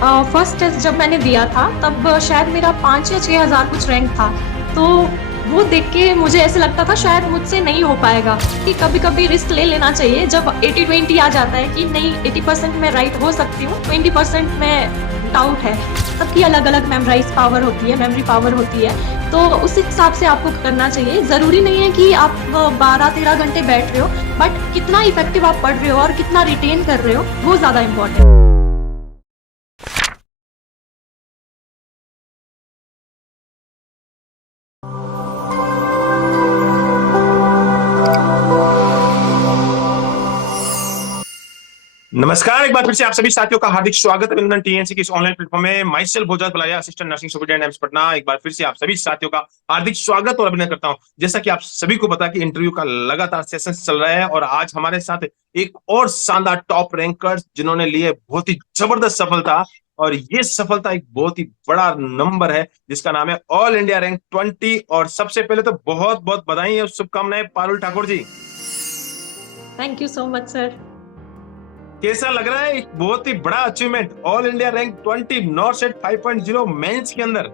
First test जब मैंने दिया था तब शायद मेरा 5 या 6,000 कुछ रैंक था। तो वो देख के मुझे ऐसे लगता था शायद मुझसे नहीं हो पाएगा, कि कभी कभी रिस्क ले लेना चाहिए। जब 80-20 आ जाता है कि नहीं 80% मैं राइट हो सकती हूँ, 20% में डाउट है, सबकी अलग अलग मेमोराइज पावर होती है, मेमोरी पावर होती है। तो उस हिसाब से आपको करना चाहिए। जरूरी नहीं है कि आप 12-13 घंटे बैठ रहे हो, बट कितना इफेक्टिव आप पढ़ रहे हो और कितना रिटेन कर रहे हो वो ज्यादा इम्पोर्टेंट है। नमस्कार, एक बार फिर से आप सभी साथियों का हार्दिक स्वागत है टीएनसी की इस ऑनलाइन प्लेटफॉर्म में। Myself Bhojraj Balaya, assistant nursing superintendent AIIMS Patna. एक बार फिर से आप सभी साथियों का हार्दिक स्वागत और अभिनंदन करता हूं। जैसा कि आप सभी को पता कि इंटरव्यू का लगातार सेशन चल रहा है और आज हमारे साथ एक और शानदार टॉप रैंकर जिन्होंने लिए बहुत ही जबरदस्त सफलता, और ये सफलता एक बहुत ही बड़ा नंबर है जिसका नाम है ऑल इंडिया रैंक 20। और सबसे पहले तो बहुत बहुत बधाई और शुभकामनाएं Parul Thakur ji. Thank you so much sir. कैसा लग रहा है? एक बहुत ही बड़ा achievement, all India rank 20 NORCET 5.0 mains के अंदर।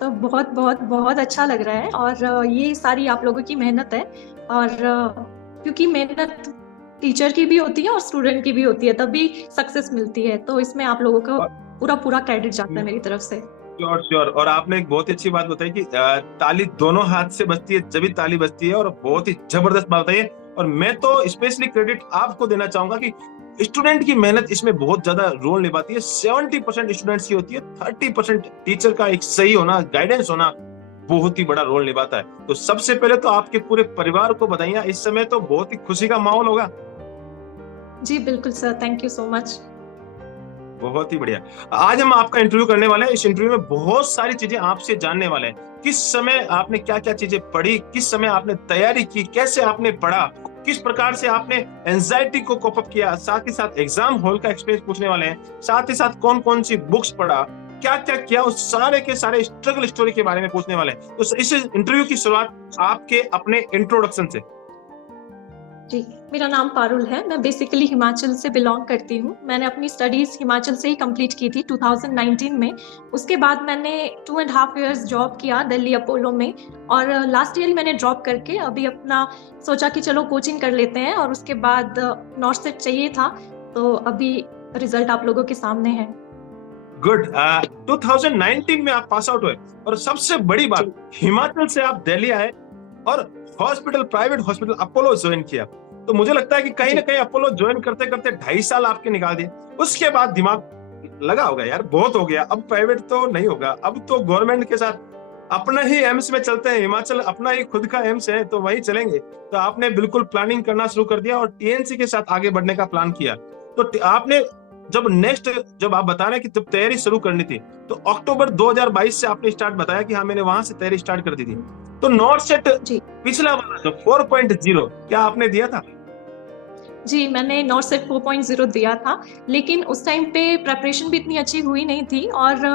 तो बहुत बहुत बहुत अच्छा लग रहा है, और ये सारी आप लोगों की मेहनत है। और क्योंकि मेहनत टीचर की भी होती है और स्टूडेंट की भी होती है, तभी सक्सेस मिलती है। तो इसमें आप लोगों को और पूरा पूरा क्रेडिट जाता है मेरी तरफ से। Sure sure. और आपने एक बहुत ही अच्छी बात बताई कि ताली दोनों हाथ से बजती है जब भी ताली बजती है, और बहुत ही जबरदस्त बात बताई है। और मैं तो स्पेशली क्रेडिट आपको देना चाहूंगा कि स्टूडेंट की मेहनत इसमें बहुत ज्यादा रोल निभाती है। 70% स्टूडेंट्स की होती है, 30% टीचर का एक सही होना, गाइडेंस होना बहुत ही बड़ा रोल निभाता है। तो सबसे पहले तो आपके पूरे परिवार को बधाइयां। इस समय तो बहुत ही खुशी का माहौल होगा। जी बिल्कुल sir, thank you so much. बहुत ही बढ़िया। आज हम आपका इंटरव्यू करने वाले हैं। इस इंटरव्यू में बहुत सारी चीजें आपसे जानने वाले हैं। किस समय आपने क्या क्या चीजें पढ़ी, किस समय आपने तैयारी की, कैसे आपने पढ़ा, किस प्रकार से आपने एंजाइटी को कोप अप किया, साथ ही साथ एग्जाम हॉल का एक्सपीरियंस पूछने वाले हैं, साथ ही साथ कौन कौन सी बुक्स पढ़ा, क्या क्या किया, उस सारे के सारे स्ट्रगल स्टोरी के बारे में पूछने वाले हैं। तो इस इंटरव्यू की शुरुआत आपके अपने इंट्रोडक्शन से। जी, मेरा नाम पारुल है। मैं बेसिकली हिमाचल से बिलोंग करती हूँ। मैंने अपनी स्टडीज़ हिमाचल से ही कंप्लीट की थी 2019 में। उसके बाद मैंने 2.5 इयर्स जॉब किया दिल्ली अपोलो में, और लास्ट ईयर ही मैंने ड्रॉप करके अभी अपना सोचा कि चलो कोचिंग कर लेते हैं, और उसके बाद नॉर्थ सेट चाहिए था, तो अभी रिजल्ट आप लोगों के सामने है। गुड। 2019 में आप पास आउट हुए, और सबसे बड़ी बात, हिमाचल से आप दिल्ली आए और hospital, private hospital Apollo join किया। तो मुझे लगता है कि कहीं ना कहीं अपोलो ज्वाइन करते करते 2.5 साल आपके निकाल दिए। उसके बाद दिमाग लगा होगा यार बहुत हो गया, अब प्राइवेट तो नहीं होगा, अब तो गवर्नमेंट के साथ अपना ही एम्स में चलते हैं। हिमाचल अपना ही खुद का एम्स है तो वही चलेंगे। तो आपने बिल्कुल प्लानिंग करना शुरू कर दिया और टीएनसी के साथ आगे बढ़ने का प्लान किया। तो आपने जब आप बता रहे हैं कि जब तैयारी शुरू करनी थी, तो अक्टूबर 2022 से आपने स्टार्ट बताया कि हाँ मैंने वहां से तैयारी स्टार्ट कर दी थी। तो नॉर्थ सेट जी पिछला वाला जो 4.0 क्या आपने दिया था? जी, मैंने नॉर्थ सेट 4.0 दिया था, लेकिन उस टाइम पे प्रेपरेशन भी इतनी अच्छी हुई नहीं थी, और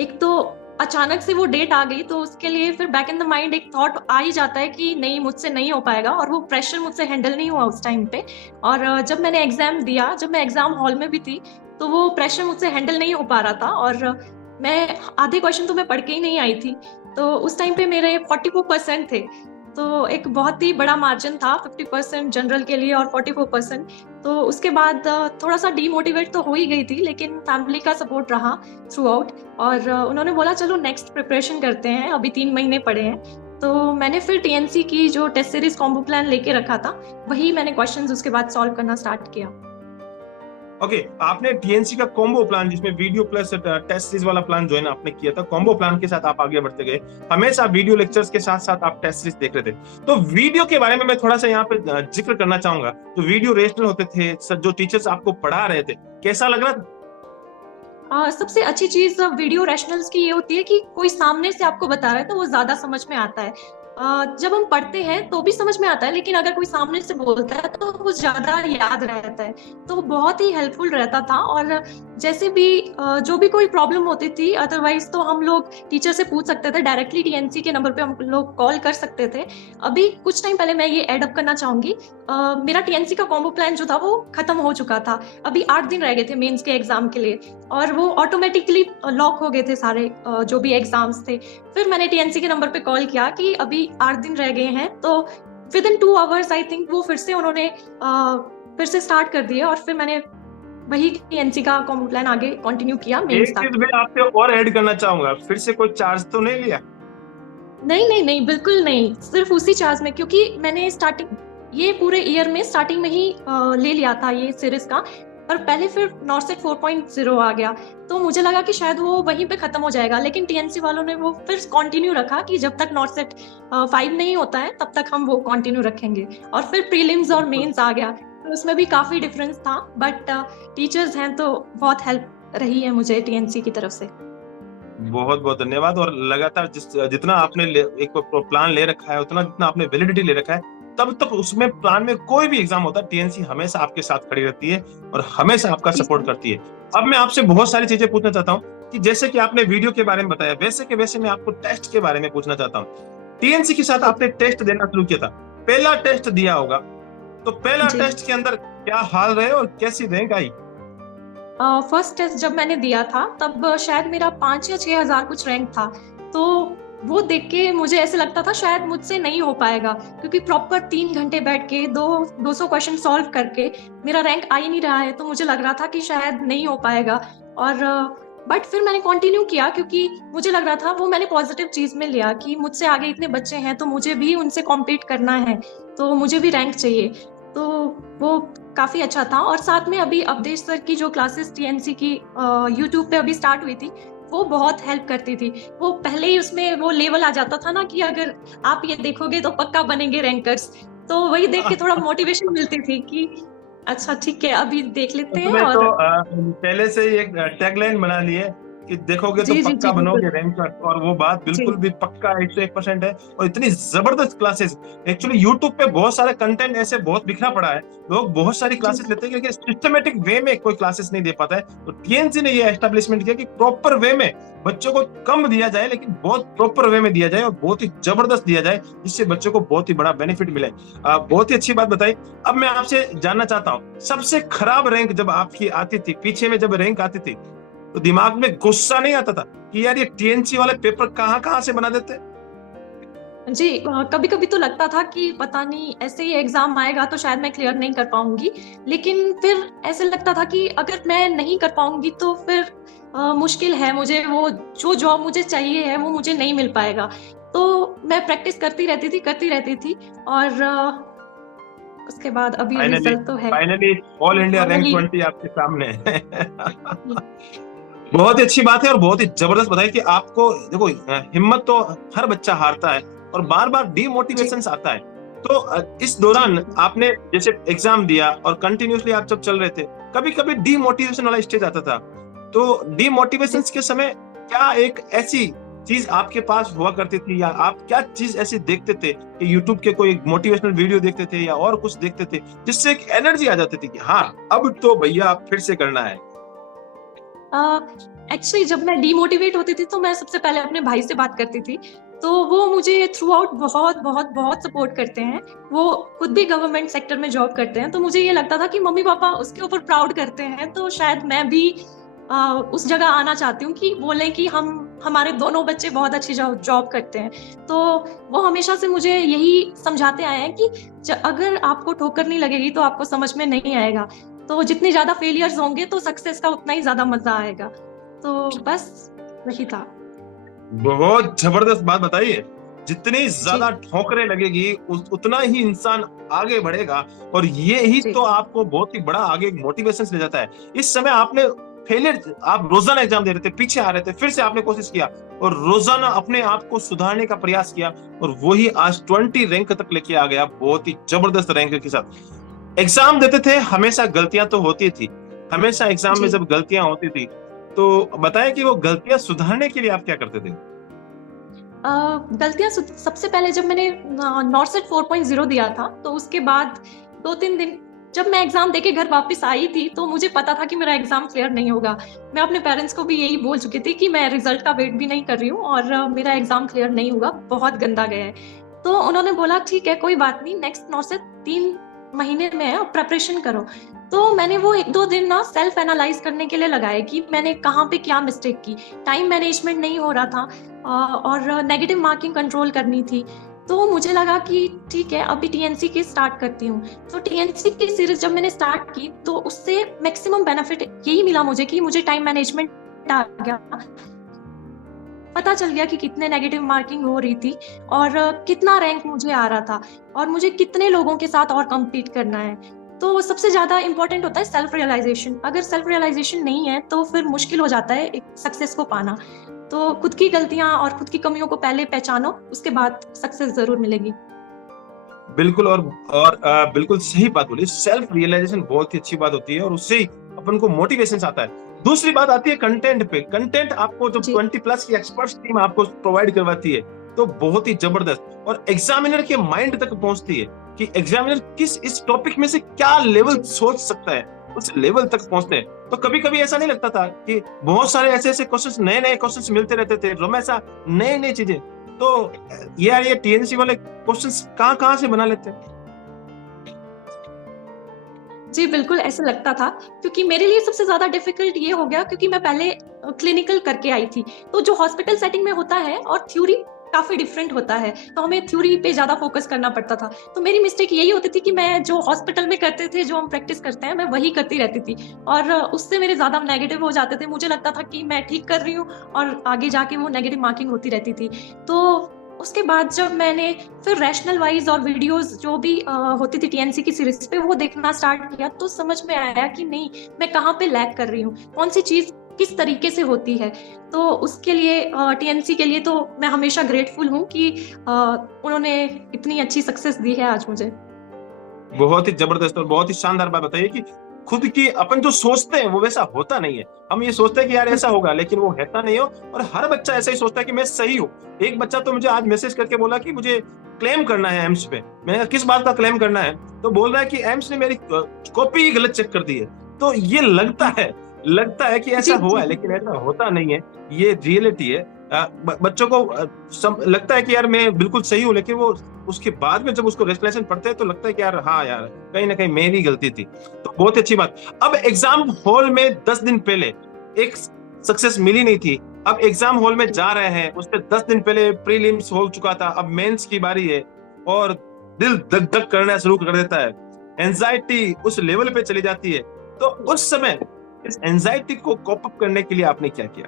एक तो अचानक से वो डेट आ गई, तो उसके लिए फिर बैक इन द माइंड एक थॉट आ ही जाता है कि नहीं मुझसे नहीं हो पाएगा, और वो प्रेशर मुझसे हैंडल नहीं हुआ उस टाइम पे। और जब मैंने एग्जाम दिया, जब मैं एग्जाम हॉल में भी थी, तो वो प्रेशर मुझसे हैंडल नहीं हो पा रहा था, और मैं आधे क्वेश्चन तो मैं पढ़ के ही नहीं आई थी। तो उस टाइम पे मेरे 44% थे, तो एक बहुत ही बड़ा मार्जिन था, 50% जनरल के लिए और 44%। तो उसके बाद थोड़ा सा डीमोटिवेट तो हो ही गई थी, लेकिन फैमिली का सपोर्ट रहा थ्रू आउट, और उन्होंने बोला चलो नेक्स्ट प्रिपरेशन करते हैं, अभी 3 महीने पड़े हैं। तो मैंने फिर टीएनसी की जो टेस्ट सीरीज कॉम्बो प्लान लेके रखा था, वही मैंने क्वेश्चंस उसके बाद सॉल्व करना स्टार्ट किया। ओके, आपने टीएनसी का कॉम्बो प्लान जिसमें वीडियो प्लस टेस्ट सीरीज वाला प्लान ज्वाइन आपने किया था, कॉम्बो प्लान के साथ आप आगे बढ़ते गए। हमेशा वीडियो लेक्चर्स के साथ साथ आप टेस्ट सीरीज देख रहे थे। तो वीडियो के बारे में मैं थोड़ा सा यहाँ पे जिक्र करना चाहूंगा। तो वीडियो रेशनल होते थे, जो टीचर्स आपको पढ़ा रहे थे, कैसा लग रहा था? सबसे अच्छी चीज वीडियो रैशनल्स की ये होती है कि कोई सामने से आपको बता रहा है तो वो ज्यादा समझ में आता है। जब हम पढ़ते हैं तो भी समझ में आता है, लेकिन अगर कोई सामने से बोलता है तो वो ज्यादा याद रहता है। तो वो बहुत ही हेल्पफुल रहता था, और जैसे भी जो भी कोई प्रॉब्लम होती थी, अदरवाइज तो हम लोग टीचर से पूछ सकते थे डायरेक्टली, टीएनसी के नंबर पे हम लोग कॉल कर सकते थे। अभी कुछ टाइम पहले मैं ये एड अप करना चाहूंगी, मेरा टीएनसी का कॉम्बो प्लान जो था वो खत्म हो चुका था। अभी 8 दिन रह गए थे मेंस के एग्जाम के लिए, और वो ऑटोमेटिकली लॉक हो गए थे सारे जो भी एग्जाम्स थे। फिर मैंने टीएनसी के नंबर पे कॉल किया कि अभी 8 दिन रह गए हैं, तो with in 2 hours I think वो फिर से उन्होंने फिर से स्टार्ट कर दिए, और फिर मैंने वही टीएनसी का कॉम्बो प्लान आगे कंटिन्यू किया मेंस एक तक। चीज मैं आपसे और ऐड करना चाहूंगा, फिर से कोई चार्ज तो नहीं लिया? नहीं नहीं नहीं, बिल्कुल नहीं, सिर्फ उसी चार्ज में, क्योंकि मैंने स्टार्टिंग ये पूरे ईयर में स्टार्टिंग में ही ले लिया था ये सीरीज का। पर पहले फिर नॉर्सेट 4.0 आ गया, तो मुझे लगा कि शायद वो वहीं पे खत्म हो जाएगा, लेकिन टीएनसी वालों ने वो फिर कंटिन्यू रखा कि जब तक नॉर्सेट 5 नहीं होता है तब तक हम वो कंटिन्यू रखेंगे। और फिर प्रीलिम्स और मेंस आ गया, तो उसमें भी काफी डिफरेंस था, बट टीचर्स हैं तो बहुत हेल्प रही है मुझे टीएनसी की तरफ से। बहुत बहुत धन्यवाद। और लगातार जितना आपने एक प्लान ले रखा है, उतना जितना आपने वैलिडिटी ले रखा है, तब तक उसमें प्लान में कोई भी एग्जाम होता है, टीएनसी हमेशा आपके साथ खड़ी रहती है और हमेशा आपका जी सपोर्ट सर। करती है। अब मैं आपसे बहुत सारी चीजें पूछना चाहता हूँ कि जैसे कि आपने वीडियो के बारे में बताया, वैसे के वैसे मैं आपको टेस्ट के बारे में पूछना चाहता हूँ। टीएनसी के साथ आपने टेस्ट देना शुरू किया था, पहला टेस्ट दिया होगा, तो पहला जी, टेस्ट के अंदर क्या हाल रहे और कैसी रैंक आई? फर्स्ट टेस्ट जब मैंने दिया था तब शायद मेरा 5 या 6 हजार कुछ रैंक था। तो वो देख के मुझे ऐसे लगता था शायद मुझसे नहीं हो पाएगा, क्योंकि प्रॉपर 3 घंटे बैठ के 200 क्वेश्चन सॉल्व करके मेरा रैंक आ ही नहीं रहा है, तो मुझे लग रहा था कि शायद नहीं हो पाएगा। और बट फिर मैंने कंटिन्यू किया, क्योंकि मुझे लग रहा था, वो मैंने पॉजिटिव चीज में लिया कि मुझसे आगे इतने बच्चे हैं तो मुझे भी उनसे कॉम्पीट करना है, तो मुझे भी रैंक चाहिए। तो वो काफी अच्छा था। और साथ में अभी अवधेश सर की जो क्लासेस टीएनसी की यूट्यूब पे अभी स्टार्ट हुई थी, वो बहुत हेल्प करती थी। वो पहले ही उसमें वो लेवल आ जाता था ना कि अगर आप ये देखोगे तो पक्का बनेंगे रैंकर्स, तो वही देख के थोड़ा मोटिवेशन मिलती थी कि अच्छा ठीक है अभी देख लेते हैं। उसमें तो और पहले से ही एक टैगलाइन बना ली है कि देखोगे तो जी जी पक्का जी बनोगे बिल्कुल। रैंकर, और वो बात जी बिल्कुल भी पक्का 101% है। और इतनी जबरदस्त क्लासेस, एक्चुअली यूट्यूब पे बहुत सारा कंटेंट ऐसे बहुत बिखरा पड़ा है, लोग बहुत सारी जी क्लासेस लेते हैं लेकिन सिस्टमेटिक वे में कोई क्लासेस नहीं दे पाता है। तो टीएनसी ने ये एस्टेब्लिशमेंट किया कि प्रॉपर वे में बच्चों को कम दिया जाए, लेकिन बहुत प्रॉपर वे में दिया जाए और बहुत ही जबरदस्त दिया जाए, जिससे बच्चों को बहुत ही बड़ा बेनिफिट मिले। बहुत ही अच्छी बात बताई। अब मैं आपसे जानना चाहता हूँ, सबसे खराब रैंक जब आपकी आती थी, पीछे में जब रैंक आती थी, तो दिमाग में गुस्सा नहीं आता था कि यार ये टीएनसी वाले पेपर कहाँ कहाँ से बना देते? जी, कभी कभी तो लगता था कि पता नहीं ऐसे ही एग्जाम आएगा तो शायद मैं क्लियर नहीं कर पाऊंगी, लेकिन फिर ऐसे लगता था कि अगर मैं नहीं कर पाऊंगी तो फिर मुश्किल है, मुझे वो जो जॉब मुझे चाहिए है वो मुझे नहीं मिल पाएगा। तो मैं प्रैक्टिस करती रहती थी, और उसके बाद अभी फाइनली रिजल्ट तो है finally all India rank finally. 20 आपके सामने है। बहुत ही अच्छी बात है और बहुत ही जबरदस्त बताई कि आपको देखो, हिम्मत तो हर बच्चा हारता है और बार बार जी डीमोटिवेशन आता है। तो इस दौरान जी आपने जैसे एग्जाम दिया और कंटिन्यूअसली आप जब चल रहे थे, कभी कभी डीमोटिवेशन वाला स्टेज आता था, तो डीमोटिवेशन जी। के समय क्या एक ऐसी चीज आपके पास हुआ करती थी, या आप क्या चीज ऐसी देखते थे कि यूट्यूब के कोई मोटिवेशनल वीडियो देखते थे या और कुछ देखते थे, जिससे एक एनर्जी आ जाती थी कि हाँ अब तो भैया फिर से करना है? एक्चुअली जब मैं डीमोटिवेट होती थी तो मैं सबसे पहले अपने भाई से बात करती थी, तो वो मुझे थ्रू आउट बहुत बहुत बहुत सपोर्ट करते हैं। वो खुद भी गवर्नमेंट सेक्टर में जॉब करते हैं, तो मुझे ये लगता था कि मम्मी पापा उसके ऊपर प्राउड करते हैं, तो शायद मैं भी उस जगह आना चाहती हूँ कि बोलें कि हमारे दोनों बच्चे बहुत अच्छी जॉब करते हैं। तो वो हमेशा से मुझे यही समझाते आए हैं कि अगर आपको ठोकर नहीं लगेगी तो आपको समझ में नहीं आएगा, तो जितने ज्यादा फेलियर्स होंगे तो सक्सेस का उतना ही ज्यादा मजा आएगा। तो बस वही था। बहुत जबरदस्त बात बताई है। जितनी जी ज्यादा ठोकरें लगेगी उतना ही इंसान आगे बढ़ेगा, और ये ही जी तो आपको बहुत ही बड़ा आगे मोटिवेशन ले जाता है। इस समय आपने फेलियर, आप रोजाना एग्जाम दे रहे थे, पीछे आ रहे थे, फिर से आपने कोशिश किया और रोजाना अपने आप को सुधारने का प्रयास किया, और वही आज 20 रैंक तक लेके आ गया, बहुत ही जबरदस्त रैंक के साथ। एग्जाम देते थे, हमेशा गलतियां तो होती थी, हमेशा एग्जाम में जी। जब गलतियां होती थी, तो बताएं कि वो गलतियां सुधारने के लिए आप क्या करते थे? गलतियां सबसे पहले जब मैंने नॉर्सेट 4.0 दिया था, तो उसके बाद 2-3 दिन जब मैं एग्जाम देके घर वापस आई थी, तो मुझे पता था कि मेरा एग्जाम क्लियर नहीं होगा। मैं अपने पेरेंट्स को भी यही बोल चुकी थी कि मैं रिजल्ट का वेट भी नहीं कर रही हूँ, और मेरा एग्जाम क्लियर नहीं होगा, बहुत गंदा गया है। तो उन्होंने बोला ठीक है कोई बात नहीं, नेक्स्ट नॉर्सेट 3 महीने में है, प्रेपरेशन करो। तो मैंने वो 1-2 दिन ना सेल्फ एनालाइज करने के लिए लगाए कि मैंने कहाँ पे क्या मिस्टेक की। टाइम मैनेजमेंट नहीं हो रहा था और नेगेटिव मार्किंग कंट्रोल करनी थी। तो मुझे लगा कि ठीक है, अभी टीएनसी की स्टार्ट करती हूँ। तो टीएनसी की सीरीज जब मैंने स्टार्ट की तो उससे मैक्सिमम बेनिफिट यही मिला मुझे कि मुझे टाइम मैनेजमेंट आ गया। पता चल गया कि कितने नेगेटिव मार्किंग हो रही थी और कितना रैंक मुझे आ रहा था और मुझे कितने लोगों के साथ और कम्पीट करना है। तो सबसे ज्यादा इंपॉर्टेंट होता है सेल्फ रियलाइजेशन। अगर सेल्फ रियलाइजेशन नहीं है तो फिर मुश्किल हो जाता है एक सक्सेस को पाना। तो खुद की गलतियां और खुद की कमियों को पहले पहचानो, उसके बाद सक्सेस जरूर मिलेगी। बिल्कुल। और बिल्कुल सही बात बोली। सेल्फ रियलाइजेशन बहुत ही अच्छी बात होती है और उससे ही अपन को मोटिवेशन आता है। दूसरी बात आती है कंटेंट पे। कंटेंट आपको जो जी 20+ की एक्सपर्ट्स टीम आपको प्रोवाइड करवाती है, तो बहुत ही जबरदस्त और एग्जामिनर के माइंड तक पहुंचती है कि एग्जामिनर किस इस टॉपिक में से क्या लेवल जी सोच सकता है, उस लेवल तक पहुंचते हैं। तो कभी कभी ऐसा नहीं लगता था कि बहुत सारे ऐसे ऐसे क्वेश्चंस, नए नए क्वेश्चंस मिलते रहते थे, हमेशा नई नई चीजें। तो यार ये टीएनसी वाले क्वेश्चंस कहाँ कहाँ से बना लेते हैं? जी बिल्कुल ऐसे लगता था, क्योंकि मेरे लिए सबसे ज्यादा डिफिकल्ट ये हो गया क्योंकि मैं पहले क्लिनिकल करके आई थी। तो जो हॉस्पिटल सेटिंग में होता है और थ्योरी काफी डिफरेंट होता है, तो हमें थ्योरी पे ज्यादा फोकस करना पड़ता था। तो मेरी मिस्टेक यही होती थी कि मैं जो हॉस्पिटल में करते थे, जो हम प्रैक्टिस करते हैं, मैं वही करती रहती थी और उससे मेरे ज्यादा नेगेटिव हो जाते थे। मुझे लगता था कि मैं ठीक कर रही हूँ और आगे जाके वो नेगेटिव मार्किंग होती रहती थी। तो उसके बाद जब मैंने फिर रैशनल वाइज और वीडियोस जो भी होती थी टीएनसी की सीरीज पे, वो देखना स्टार्ट किया, तो समझ में आया कि नहीं, मैं कहाँ पे लैग कर रही हूँ, कौन सी चीज किस तरीके से होती है। तो उसके लिए टीएनसी के लिए तो मैं हमेशा ग्रेटफुल हूँ कि उन्होंने इतनी अच्छी सक्सेस दी है आज मुझे। बहुत ही जबरदस्त और बहुत ही शानदार बात बताइए कि खुद की अपन जो सोचते हैं वो वैसा होता नहीं है। हम ये सोचते हैं कि यार ऐसा होगा, लेकिन वो होता नहीं हो। और हर बच्चा ऐसा ही सोचता है कि मैं सही हूँ। एक बच्चा तो मुझे आज मैसेज करके बोला कि मुझे क्लेम करना है एम्स पे। मैंने कहा किस बात का क्लेम करना है? तो बोल रहा है कि एम्स ने मेरी कॉपी ही गलत चेक कर दी है। तो ये लगता है कि ऐसा जी हुआ जी है, लेकिन ऐसा होता नहीं है। ये रियलिटी है। बच्चों को लगता है कि यार मैं बिल्कुल सही हूँ, लेकिन वो उसके बाद में जब उसको रेस्पिरेशन पढ़ते हैं तो लगता है कि यार हाँ यार, कहीं ना कहीं मेरी गलती थी। तो बहुत अच्छी बात। अब एग्जाम हॉल में 10 दिन पहले एक सक्सेस मिली नहीं थी, अब एग्जाम हॉल में जा रहे हैं, उससे 10 दिन पहले प्रीलिम्स हो चुका था, अब मेंस की बारी है और दिल धक धक करना शुरू कर देता है। एंजाइटी उस लेवल पे चली जाती है। तो उस समय इस एंजाइटी को कॉप अप करने के लिए आपने क्या किया?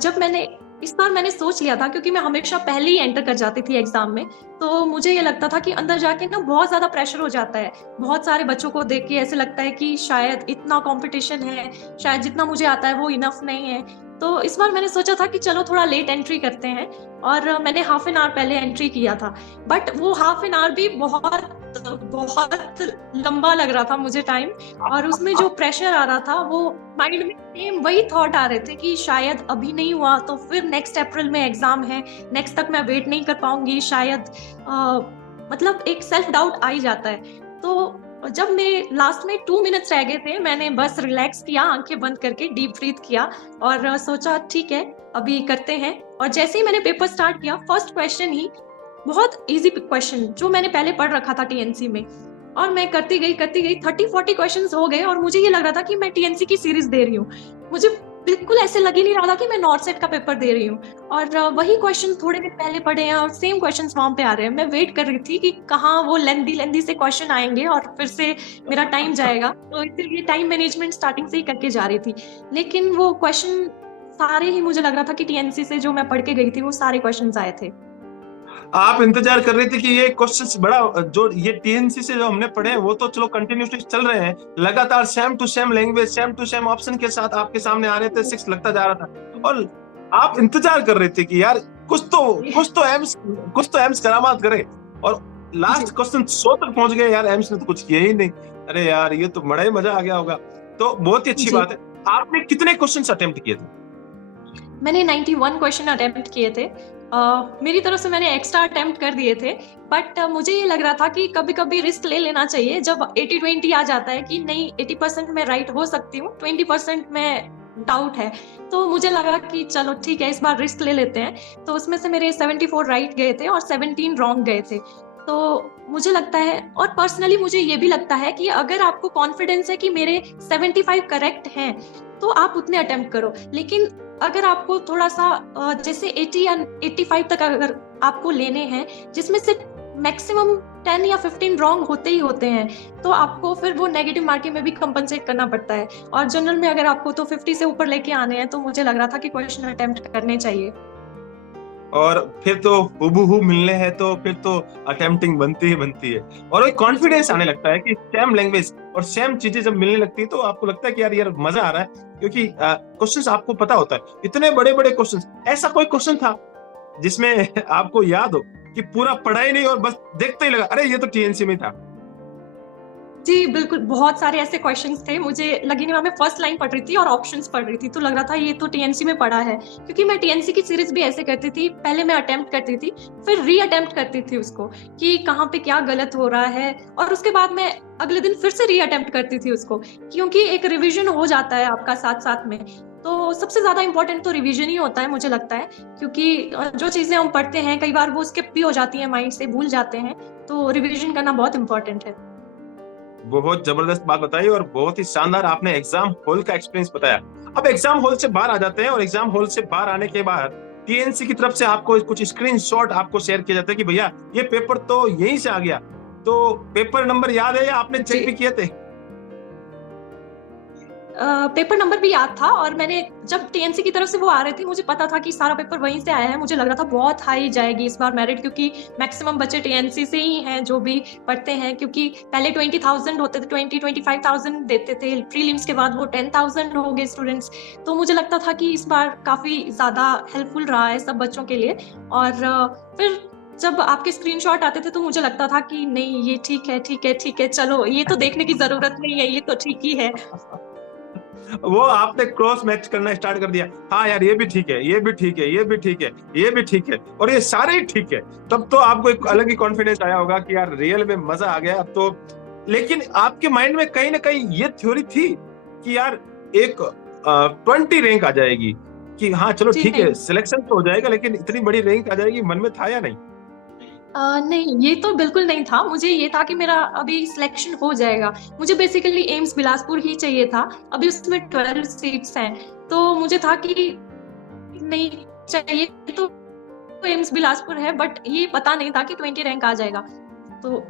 जब मैंने इस बार मैंने सोच लिया था, क्योंकि मैं हमेशा पहले ही एंटर कर जाती थी एग्जाम में, तो मुझे ये लगता था कि अंदर जाके ना बहुत ज्यादा प्रेशर हो जाता है। बहुत सारे बच्चों को देख के ऐसे लगता है कि शायद इतना कंपटीशन है, शायद जितना मुझे आता है वो इनफ नहीं है। तो इस बार मैंने सोचा था कि चलो थोड़ा लेट एंट्री करते हैं, और मैंने हाफ एन आवर पहले एंट्री किया था। बट वो हाफ एन आवर भी बहुत बहुत लंबा लग रहा था मुझे टाइम। और उसमें जो प्रेशर आ रहा था, वो माइंड में सेम वही थॉट आ रहे थे कि शायद अभी नहीं हुआ तो फिर नेक्स्ट अप्रैल में एग्जाम है, नेक्स्ट तक मैं वेट नहीं कर पाऊंगी शायद। मतलब एक सेल्फ डाउट आ ही जाता है। तो जब मैं लास्ट में 2 मिनट्स रह गए थे, मैंने बस रिलैक्स किया, आंखें बंद करके डीप ब्रीथ किया और सोचा ठीक है अभी करते हैं। और जैसे ही मैंने पेपर स्टार्ट किया, फर्स्ट क्वेश्चन ही बहुत इजी क्वेश्चन जो मैंने पहले पढ़ रखा था टीएनसी में, और मैं करती गई 30-40 क्वेश्चंस हो गए और मुझे ये लग रहा था कि मैं टीएनसी की सीरीज दे रही हूँ। मुझे बिल्कुल ऐसे लग ही नहीं रहा था कि मैं नॉर्थ सेट का पेपर दे रही हूँ। और वही क्वेश्चन थोड़े दिन पहले पढ़े हैं और सेम क्वेश्चंस वहां पे आ रहे हैं। मैं वेट कर रही थी कि कहाँ वो लेंदी से क्वेश्चन आएंगे और फिर से मेरा टाइम जाएगा, तो इसलिए टाइम मैनेजमेंट स्टार्टिंग से ही करके जा रही थी। लेकिन वो क्वेश्चन सारे ही, मुझे लग रहा था कि टीएनसी से जो मैं पढ़ के गई थी वो सारे क्वेश्चन आए थे। आप इंतजार कर रही थी कि ये क्वेश्चंस बड़ा, जो ये टीएनसी से जो हमने पढ़े हैं वो तो चलो कंटिन्यूसली चल रहे हैं, लगातार same to same language, same to same option के साथ आपके सामने आ रहे थे, 6 लगता जा रहा था। और आप इंतजार कर रही थी कि यार कुछ तो एम्स करामात करे। और लास्ट क्वेश्चन 100 तक पहुंच गए यार, एम्स ने तो कुछ किया ही नहीं। अरे यार ये तो बड़ा ही मजा आ गया होगा। तो बहुत ही अच्छी जी बात है। आपने कितने क्वेश्चन अटेम्प्ट किए थे? मैंने 91 क्वेश्चन अटेम्प्ट किए थे। मेरी तरफ से मैंने एक्स्ट्रा अटेम्प्ट कर दिए थे। बट मुझे ये लग रहा था कि कभी कभी रिस्क ले लेना चाहिए। जब 80-20 आ जाता है कि नहीं 80% मैं राइट हो सकती हूँ, 20% में डाउट है, तो मुझे लगा कि चलो ठीक है, इस बार रिस्क ले लेते हैं। तो उसमें से मेरे 74 राइट गए थे और 17 रॉन्ग गए थे। तो मुझे लगता है, और पर्सनली मुझे ये भी लगता है कि अगर आपको कॉन्फिडेंस है कि मेरे 75 करेक्ट हैं, तो आप उतने अटेम्प्ट करो। लेकिन अगर आपको थोड़ा सा जैसे 80 या 85 तक अगर आपको लेने हैं, जिसमें से मैक्सिमम 10 या 15 रॉन्ग होते ही होते हैं, तो आपको फिर वो नेगेटिव मार्किंग में भी कंपनसेट करना पड़ता है। और जनरल में अगर आपको तो 50 से ऊपर लेके आने हैं, तो मुझे लग रहा था कि क्वेश्चन अटेम्प्ट करने चाहिए। और फिर तो हूबहू मिलने हैं, तो फिर तो अटेम्प्टिंग बनती है और एक कॉन्फिडेंस आने लगता है कि सेम लैंग्वेज और सेम चीजें जब मिलने लगती है तो आपको लगता है कि यार यार मजा आ रहा है, क्योंकि क्वेश्चंस आपको पता होता है, इतने बड़े बड़े क्वेश्चंस। ऐसा कोई क्वेश्चन था जिसमें आपको याद हो कि पूरा पढ़ा ही नहीं और बस देखते ही लगा अरे ये तो टीएनसी में था? जी बिल्कुल, बहुत सारे ऐसे क्वेश्चंस थे। मुझे लगी नहीं, मैं फर्स्ट लाइन पढ़ रही थी और ऑप्शंस पढ़ रही थी, तो लग रहा था ये तो टीएनसी में पढ़ा है। क्योंकि मैं टीएनसी की सीरीज भी ऐसे करती थी, पहले मैं अटेम्प्ट करती थी, फिर री अटेम्प्ट करती थी उसको कि कहाँ पे क्या गलत हो रहा है, और उसके बाद मैं अगले दिन फिर से री अटेम्प्ट करती थी उसको, क्योंकि एक रिविजन हो जाता है आपका साथ साथ में। तो सबसे ज्यादा इंपॉर्टेंट तो रिवीजन ही होता है मुझे लगता है, क्योंकि जो चीजें हम पढ़ते हैं कई बार वो स्किप भी हो जाती है, माइंड से भूल जाते हैं, तो रिवीजन करना बहुत इंपॉर्टेंट है। बहुत जबरदस्त बात बताई और बहुत ही शानदार आपने एग्जाम हॉल का एक्सपीरियंस बताया। अब एग्जाम हॉल से बाहर आ जाते हैं और एग्जाम हॉल से बाहर आने के बाद टीएनसी की तरफ से आपको कुछ स्क्रीनशॉट आपको शेयर किया जाता है कि भैया ये पेपर तो यहीं से आ गया, तो पेपर नंबर याद है या आपने चेक भी किए थे? पेपर नंबर भी याद था, और मैंने जब टीएनसी की तरफ से वो आ रहे थे, मुझे पता था कि सारा पेपर वहीं से आया है। मुझे लग रहा था बहुत हाई जाएगी इस बार मेरिट, क्योंकि मैक्सिमम बच्चे टीएनसी से ही हैं जो भी पढ़ते हैं। क्योंकि पहले 20,000 होते थे, 25,000 देते थे प्रीलिम्स के बाद, वो 10,000 हो गए स्टूडेंट्स। तो मुझे लगता था कि इस बार काफी ज्यादा हेल्पफुल रहा है सब बच्चों के लिए। और फिर जब आपके स्क्रीनशॉट आते थे तो मुझे लगता था कि नहीं, ये ठीक है ठीक है ठीक है, चलो ये तो देखने की जरूरत नहीं है, ये तो ठीक ही है। वो आपने क्रॉस मैच करना स्टार्ट कर दिया, हाँ यार ये भी ठीक है, ये भी ठीक है, ये भी ठीक है, ये भी ठीक है, और ये सारे ही ठीक है। तब तो आपको एक अलग ही कॉन्फिडेंस आया होगा कि यार रियल में मजा आ गया अब तो। लेकिन आपके माइंड में कहीं ना कहीं ये थ्योरी थी कि यार एक 20 रैंक आ जाएगी, कि हाँ चलो जी ठीक है नहीं। सिलेक्शन तो हो जाएगा, लेकिन इतनी बड़ी रैंक आ जाएगी, मन में था या नहीं? नहीं, ये तो बिल्कुल नहीं था। मुझे ये था कि मेरा अभी सिलेक्शन हो जाएगा। मुझे बेसिकली एम्स बिलासपुर ही चाहिए था, अभी उसमें 12 सीट्स हैं, तो मुझे था कि नहीं, चाहिए तो एम्स बिलासपुर है, बट ये पता नहीं था कि 20 रैंक आ जाएगा। तो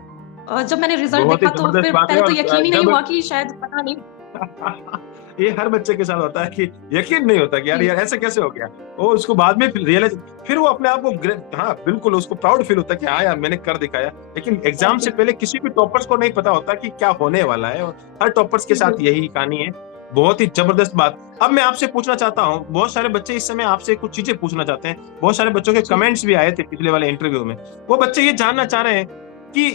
जब मैंने रिजल्ट बहुत ही देखा तो जबरदस्त फिर बात है। पहले तो और यकीन ही नहीं जब हुआ कि शायद, पता नहीं। ये हर बच्चे के साथ होता है कि यकीन नहीं होता कि यार जी यार ऐसे कैसे हो गया। वो उसको बाद में रियलाइज, फिर वो अपने आप को हाँ बिल्कुल उसको प्राउड फील होता है कि हाँ यार मैंने कर दिखाया। लेकिन एग्जाम से पहले किसी भी टॉपर्स को नहीं पता होता कि क्या होने वाला है, और हर टॉपर्स के साथ यही कहानी है। बहुत ही जबरदस्त बात। अब मैं आपसे पूछना चाहता हूँ, बहुत सारे बच्चे इस समय आपसे कुछ चीजें पूछना चाहते हैं, बहुत सारे बच्चों के कमेंट्स भी आए थे पिछले वाले इंटरव्यू में। वो बच्चे ये जानना चाह रहे हैं कि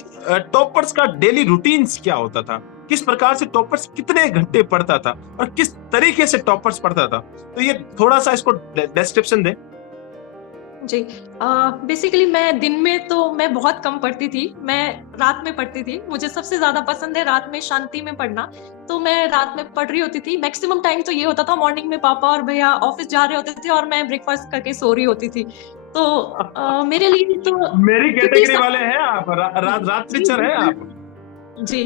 टॉपर्स का डेली रूटीन्स क्या होता था, किस प्रकार से टॉपर्स कितने घंटे पढ़ता था और किस तरीके से टॉपर्स पढ़ता था। तो ये थोड़ा सा इसको डिस्क्रिप्शन दे। जी, बेसिकली मैं दिन में तो मैं बहुत कम पढ़ती थी, मैं रात में पढ़ती थी। मुझे सबसे ज्यादा पसंद है रात में शांति में पढ़ना, तो मैं रात में पढ़ रही होती थी। मैक्सिमम टाइम तो ये होता था, मॉर्निंग में पापा और भैया ऑफिस जा रहे होते थे और मैं ब्रेकफास्ट करके सो रही होती थी। तो मेरे लिए तो, मेरी क्योंकि कैटेगरी वाले हैं आप, जी रात्रिचर हैं आप। जी,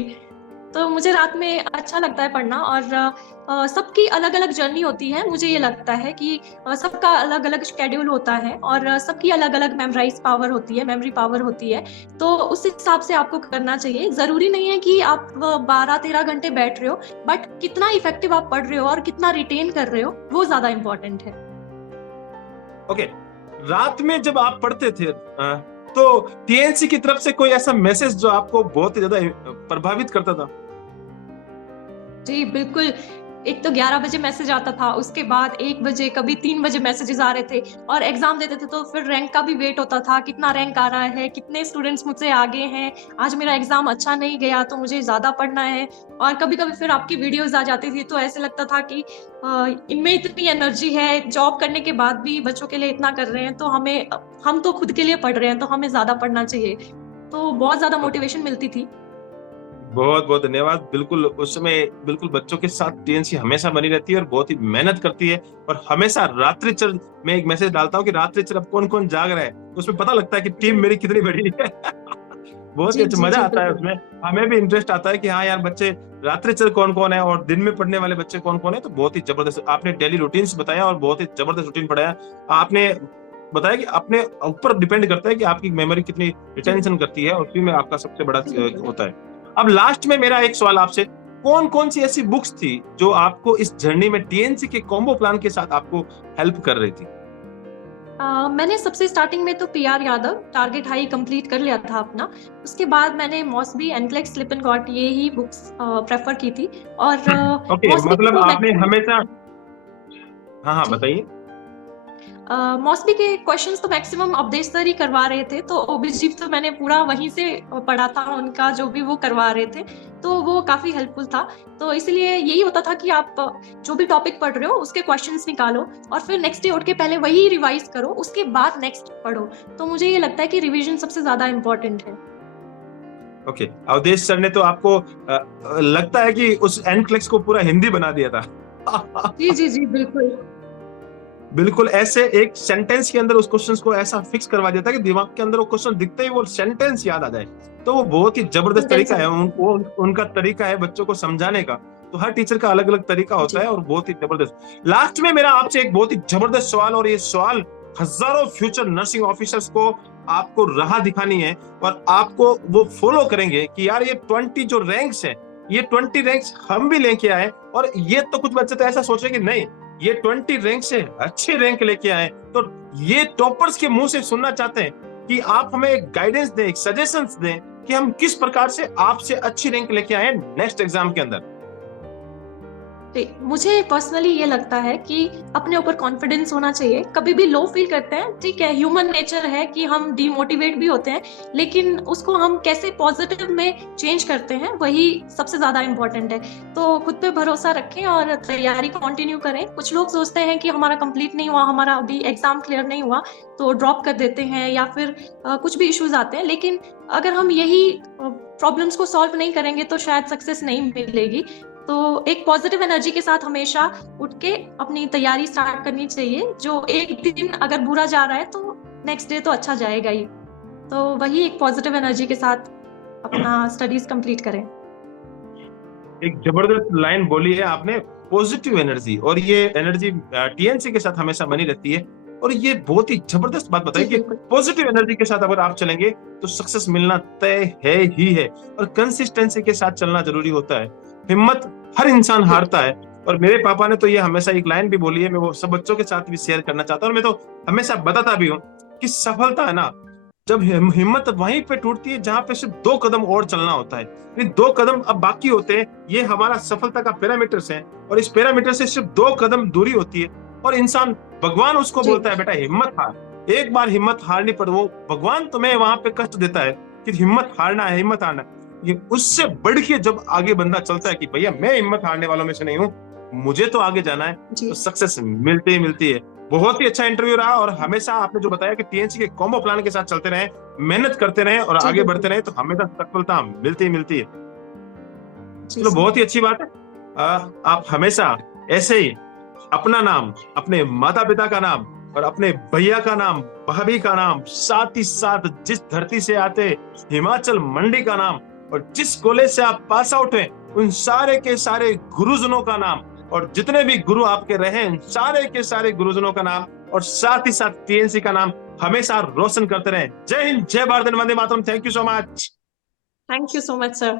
तो मुझे रात में अच्छा लगता है पढ़ना। और सबकी अलग अलग जर्नी होती है। मुझे ये लगता है कि सबका अलग अलग शेड्यूल होता है, और सबकी अलग अलग मेमोराइज पावर होती है, मेमोरी पावर होती है। तो उस हिसाब से आपको करना चाहिए। जरूरी नहीं है कि आप 12-13 घंटे बैठ रहे हो, बट कितना इफेक्टिव आप पढ़ रहे हो और कितना रिटेन कर रहे हो, वो ज्यादा इंपॉर्टेंट है। ओके, रात में जब आप पढ़ते थे तो टीएनसी की तरफ से कोई ऐसा मैसेज जो आपको बहुत ही ज्यादा प्रभावित करता था? जी बिल्कुल। एक तो 11 बजे मैसेज आता था, उसके बाद 1 बजे, कभी 3 बजे मैसेजेस आ रहे थे। और एग्जाम देते थे तो फिर रैंक का भी वेट होता था, कितना रैंक आ रहा है, कितने स्टूडेंट्स मुझसे आगे हैं, आज मेरा एग्जाम अच्छा नहीं गया तो मुझे ज्यादा पढ़ना है। और कभी कभी फिर आपकी वीडियोस आ जाती थी, तो ऐसे लगता था कि इनमें इतनी एनर्जी है, जॉब करने के बाद भी बच्चों के लिए इतना कर रहे हैं, तो हम तो खुद के लिए पढ़ रहे हैं, तो हमें ज्यादा पढ़ना चाहिए। तो बहुत ज्यादा मोटिवेशन मिलती थी। बहुत बहुत धन्यवाद। बिल्कुल उस समय बिल्कुल बच्चों के साथ टीएनसी हमेशा बनी रहती है और बहुत ही मेहनत करती है। और हमेशा रात्रिचर में एक मैसेज डालता हूँ कि रात्रिचर अब कौन कौन जाग रहा है, उसमें पता लगता है कि टीम मेरी कितनी बड़ी है। बहुत ही जी, अच्छा जी, मजा जी, आता है बिल्कुल। उसमें। हमें भी इंटरेस्ट आता है कि हाँ यार बच्चे रात्रिचर कौन कौन है और दिन में पढ़ने वाले बच्चे कौन कौन है। तो बहुत ही जबरदस्त आपने डेली रूटीन्स बताया और बहुत ही जबरदस्त रूटीन पढ़ाया। आपने बताया कि अपने ऊपर डिपेंड करता है कि आपकी मेमोरी कितनी जी, रिटेंशन करती है, और उसी में आपका सबसे बड़ा जी, बिल्कुल। होता है। अब लास्ट में मेरा एक सवाल आपसे, कौन कौन सी ऐसी बुक्स थी जो आपको इस जर्नी में टीएनसी के कॉम्बो प्लान के साथ आपको हेल्प कर रही थी? मैंने सबसे स्टार्टिंग में तो PR Yadav target high complete कर लिया था अपना। उसके बाद मैंने मॉसबी, एनक्लेक्स, स्लिप एंड गॉट ये ही बुक्स प्रेफर की थी। और ओके, मॉसबी मतलब तो आपने मैक्सिमम। हमेशा, हाँ हाँ जी। बताइए। मौसबी के क्वेश्चंस तो मैक्सिमम अवधेश सर ही करवा रहे थे, तो ओबीजी तो मैंने पूरा वहीं से पढ़ा था उनका, जो भी वो करवा रहे थे। तो वो काफी हेल्पफुल था। तो इसलिए यही होता था कि आप जो भी टॉपिक पढ़ रहे हो उसके क्वेश्चंस निकालो और फिर नेक्स्ट डे उठ के पहले वही रिवाइज करो, उसके बाद नेक्स्ट पढ़ो। तो मुझे ये लगता है कि रिवीजन सबसे ज्यादा इम्पोर्टेंट है। ओके, अवधेश सर ने तो आपको लगता है कि उस एनक्लेक्स को पूरा हिंदी बना दिया था। जी, जी, जी, बिल्कुल। बिल्कुल ऐसे एक सेंटेंस के अंदर उस क्वेश्चन को ऐसा फिक्स करवा दिया था कि दिमाग के अंदर वो क्वेश्चन दिखते ही वो सेंटेंस याद आ जाए। तो वो बहुत ही जबरदस्त सेंटेंस तरीका है। है, वो उनका तरीका है बच्चों को समझाने का। तो हर टीचर का अलग अलग तरीका होता जी, है और बहुत ही जबरदस्त। लास्ट में मेरा आपसे एक बहुत ही जबरदस्त सवाल, और ये सवाल हजारों फ्यूचर नर्सिंग ऑफिसर्स को आपको राह दिखानी है, और आपको वो फॉलो करेंगे कि यार ये 20 जो रैंक्स है, ये 20 रैंक्स हम भी लेके आए। और ये तो कुछ बच्चे तो ऐसा सोच रहे कि नहीं, ये 20 रैंक से अच्छे रैंक लेके आए। तो ये टॉपर्स के मुंह से सुनना चाहते हैं कि आप हमें एक गाइडेंस दें, एक सजेशंस दें कि हम किस प्रकार से आपसे अच्छी रैंक लेके आए नेक्स्ट एग्जाम के अंदर। मुझे पर्सनली ये लगता है कि अपने ऊपर कॉन्फिडेंस होना चाहिए। कभी भी लो फील करते हैं, ठीक है, ह्यूमन नेचर है कि हम डीमोटिवेट भी होते हैं, लेकिन उसको हम कैसे पॉजिटिव में चेंज करते हैं वही सबसे ज्यादा इंपॉर्टेंट है। तो खुद पे भरोसा रखें और तैयारी कंटिन्यू करें। कुछ लोग सोचते हैं कि हमारा कंप्लीट नहीं हुआ, हमारा अभी एग्जाम क्लियर नहीं हुआ, तो ड्रॉप कर देते हैं या फिर कुछ भी इश्यूज आते हैं। लेकिन अगर हम यही प्रॉब्लम्स को सॉल्व नहीं करेंगे तो शायद सक्सेस नहीं मिलेगी। तो एक पॉजिटिव एनर्जी के साथ हमेशा उठ के अपनी तैयारी स्टार्ट करनी चाहिए। जो एक दिन अगर बुरा जा रहा है तो नेक्स्ट डे तो अच्छा जाएगा ही। तो वही एक पॉजिटिव एनर्जी के साथ अपना स्टडीज कंप्लीट करें। एक जबरदस्त लाइन बोली है आपने, पॉजिटिव एनर्जी, और ये एनर्जी टीएनसी के साथ हमेशा बनी रहती है। और ये बहुत ही जबरदस्त बात बताई जी, कि बिल्कुल। पॉजिटिव एनर्जी के साथ अगर आप चलेंगे तो सक्सेस मिलना तय है ही है। और कंसिस्टेंसी के साथ चलना जरूरी होता है। हिम्मत हर इंसान जी, हारता है। और मेरे पापा ने तो ये हमेशा एक लाइन भी बोली है, मैं वो सब बच्चों के साथ भी शेयर करना चाहता हूँ, और मैं तो हमेशा बताता भी हूँ कि सफलता है ना, जब हिम्मत वहीं पे टूटती है जहां पे सिर्फ 2 कदम और चलना होता है। ये 2 कदम अब बाकी होते हैं, ये हमारा सफलता का पैरामीटर्स है। और इस पैरामीटर से सिर्फ 2 कदम दूरी होती है। और इंसान, भगवान उसको जी, बोलता है बेटा हिम्मत हार। एक बार हिम्मत हारनी पर वो भगवान तुम्हें वहां पे कष्ट देता है कि हिम्मत हारना है, हिम्मत हारना है। ये उससे बढ़ के जब आगे बंदा चलता है कि भैया मैं हिम्मत हारने वालों में से नहीं हूँ, मुझे तो आगे जाना है, जी, तो सक्सेस मिलती ही मिलती है। बहुत ही अच्छा इंटरव्यू रहा, और हमेशा आपने जो बताया कि टीएनसी के कॉम्बो प्लान के साथ चलते रहे, मेहनत करते रहे और जी, आगे बढ़ते बिल्कुल। रहे, तो हमेशा सफलता मिलती ही मिलती है। जी चलो सर। बहुत ही अच्छी बात है। आप हमेशा ऐसे ही अपना नाम, अपने माता पिता का नाम और अपने भैया का नाम, भाभी का नाम, साथ ही साथ जिस धरती से आते हिमाचल मंडी का नाम, और जिस कॉलेज से आप पास आउट हैं उन सारे के सारे गुरुजनों का नाम, और जितने भी गुरु आपके रहे उन सारे के सारे गुरुजनों का नाम, और साथ ही साथ टीएनसी का नाम हमेशा रोशन करते रहे। जय हिंद, जय भारत, वंदे मातरम। Thank you so much. Thank you so much sir.